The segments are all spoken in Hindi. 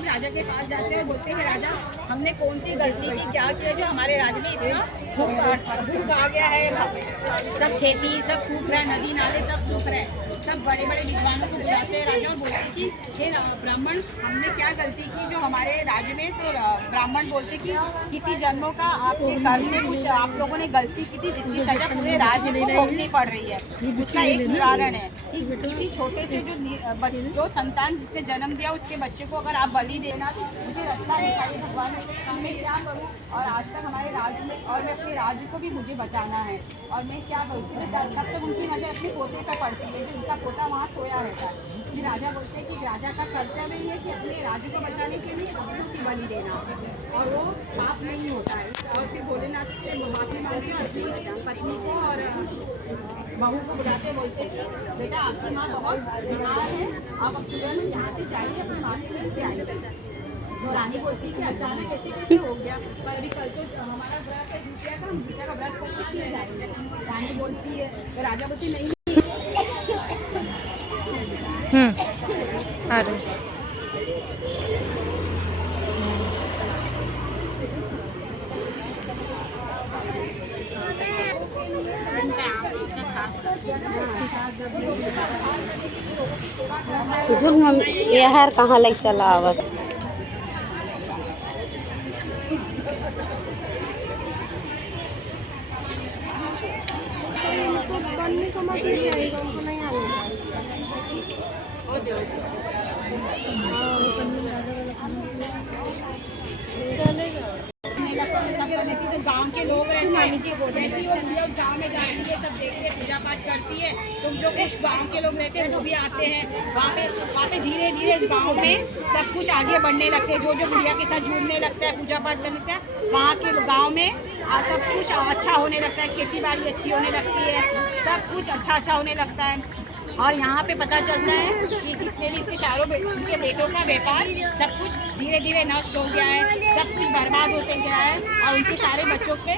सब राजा के पास जाते हैं और बोलते हैं राजा हमने कौन सी गलती की, क्या किया जो हमारे राज्य में इतना भूख आ गया है, सब खेती सब सूख रहा है, नदी नाले सब सूख रहे हैं। सब बड़े बड़े विद्वानों को बुलाते हैं राजा और बोलते हैं कि हे ब्राह्मण हमने क्या गलती की जो हमारे राज्य में, तो ब्राह्मण बोलते कि किसी जन्मों का आपके कर्म में कुछ आप लोगों ने गलती की थी जिसकी सजा पूरे राज्य को भोगनी पड़ रही है। उसका एक उदाहरण है कि किसी छोटे से जो संतान जिसने जन्म दिया उसके बच्चे को अगर आप बलि देना, मुझे रास्ता दिखाइए भगवान मैं क्या करूँ, और आज तक हमारे राज्य में और मैं अपने राज्य को भी मुझे बचाना है और मैं क्या करूँ, तब तक उनकी नज़र अपने पोते पर पड़ती है जो उनका पोता वहाँ सोया रहता है। फिर राजा बोलते हैं कि राजा का कर्तव्य ये है कि अपने राज्य को बचाने के लिए उसकी बलि देना और वो पाप नहीं होता है। और फिर भोलेनाथ से माफी मांगते हैं, अपनी पत्नी को और बहू को बुलाते बोलते कि बेटा आपकी माँ बहुत बीमार है, आप अब तुरंत यहाँ से जाइए अपनी माँ से मिलते आइए। तो रानी बोलती है कि अचानक ऐसे कैसे हो गया, पर अभी कल तो हमारा व्रत है गीता का, हम गीता का व्रत करके चले जाएंगे। रानी बोलती है तो राजा बोलती नहीं। आ रहे हम यार कहाँ लग चला आवत समझ नहीं आएगा, उनको नहीं आएगा। तो गांव के लोग रहते हैं, जैसी वो उस गांव में जाती है, सब देखते हैं, पूजा पाठ करती है, तो जो कुछ गांव के लोग रहते हैं वो भी आते हैं वहाँ पे धीरे धीरे इस गांव में सब कुछ आगे बढ़ने लगते हैं। जो बुढ़िया के साथ जुड़ने लगता है, पूजा पाठ करने लगता है, वहाँ के गाँव में सब कुछ अच्छा होने लगता है, खेती बाड़ी अच्छी होने लगती है, सब कुछ अच्छा होने लगता है। और यहाँ पे पता चलता है कि जितने भी इसके चारों उनके बेटों का व्यापार सब कुछ धीरे धीरे नष्ट हो गया है, सब कुछ बर्बाद होते गया है और उनके सारे बच्चों पे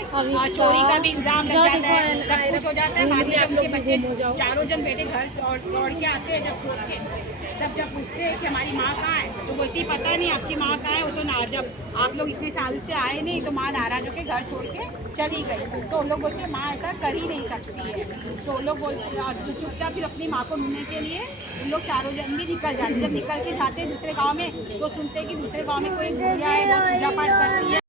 चोरी का भी इल्जाम लग जाता है, सब कुछ हो जाता है। बाद में जब उनके बच्चे चारों जन बेटे घर दौड़ के आते हैं, जब छोड़ के तब जब पूछते हैं कि हमारी माँ कहाँ है, तो बोलती पता नहीं आपकी माँ कहाँ है, वो तो ना जब आप लोग इतने साल से आए नहीं तो माँ नाराज होकर घर छोड़ के चली गई। तो उन लोग बोलते हैं माँ ऐसा कर ही नहीं सकती है। तो उन लोग बोलते चुपचाप फिर अपनी माँ को ढूंढने के लिए उन लोग चारों जन भी निकल जाते। जब निकल के जाते हैं दूसरे गाँव में तो सुनते हैं कि दूसरे गाँव में कोई बुढ़िया है, वो पूजा पाठ करती है।